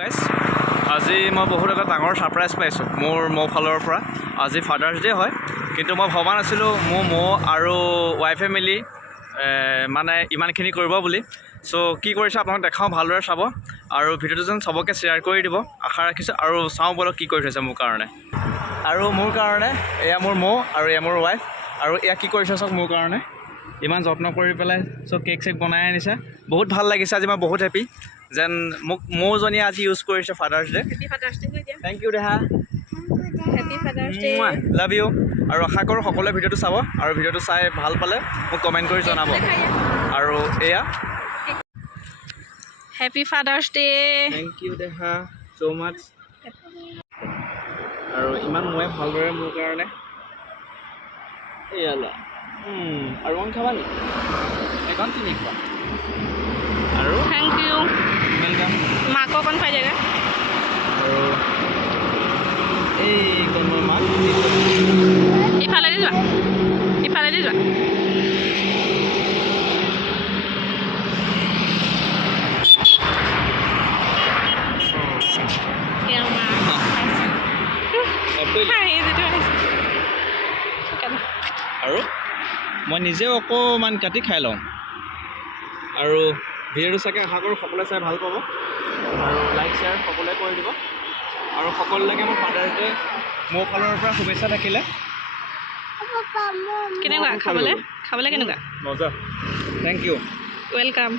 Guys আজি মই বহুত এটা ডাঙৰ ছাৰপ্ৰাইজ পাইছোঁ মোৰ ফালৰ পৰা। আজি ফাদাৰ্ছ ডে' হয়, কিন্তু মই ভবা নাছিলোঁ মোৰ আৰু ৱাইফে মিলি মানে ইমানখিনি কৰিব বুলি। চ' কি কৰিছে আপোনালোক দেখাওঁ, ভালদৰে চাব আৰু ভিডিঅ'টো যেন চবকে শ্বেয়াৰ কৰি দিব আশা ৰাখিছোঁ। আৰু চাওঁ বলক কি কৰি থৈছে মোৰ কাৰণে। আৰু মোৰ কাৰণে এয়া মোৰ আৰু এয়া মোৰ ৱাইফ, আৰু এয়া কি কৰিছে চাওক মোৰ কাৰণে ইমান যত্ন কৰি পেলাই চব কেক চেক বনাই আনিছে। বহুত ভাল লাগিছে, আজি মই বহুত হেপী যেন মোক মৌজনীয়ে আজি ইউজ কৰিছে ফাদাৰ্ছ ডে'। থেংক ইউ দেহা, লাভ ইউ। আৰু আশা কৰোঁ সকলোৱে ভিডিঅ'টো চাব আৰু ভিডিঅ'টো চাই ভাল পালে মোক কমেণ্ট কৰি জনাব। আৰু এয়া happy father's day. Thank you দেহা ছ' মাছ। আৰু ইমান ময়ে ভালদৰে মোৰ কাৰণে এয়ালা আৰু অকণ খাবা নেকি? এখন তুমি খোৱা। আৰু থেংক ইউ, ৱেলকাম। মাকো অকণ খুৱাই দিয়েগৈ। আৰু এই কণৰ মাক ইফালেদি যোৱা, ইফালেদি যোৱা। আৰু মই নিজেও অকণমান কাটি খাই লওঁ। আৰু ভিডিঅ'টো চাগে আশা কৰোঁ সকলোৱে চাই ভাল পাব আৰু লাইক শ্বেয়াৰ সকলোৱে কৰি দিব। আৰু সকলোলৈকে মোৰ ফাদাৰ্ছ ডে' মোৰ ফালৰ পৰা শুভেচ্ছা থাকিলে। কেনেকুৱা খাবলৈ কেনেকুৱা? মজা, থেংক ইউ, ৱেলকাম।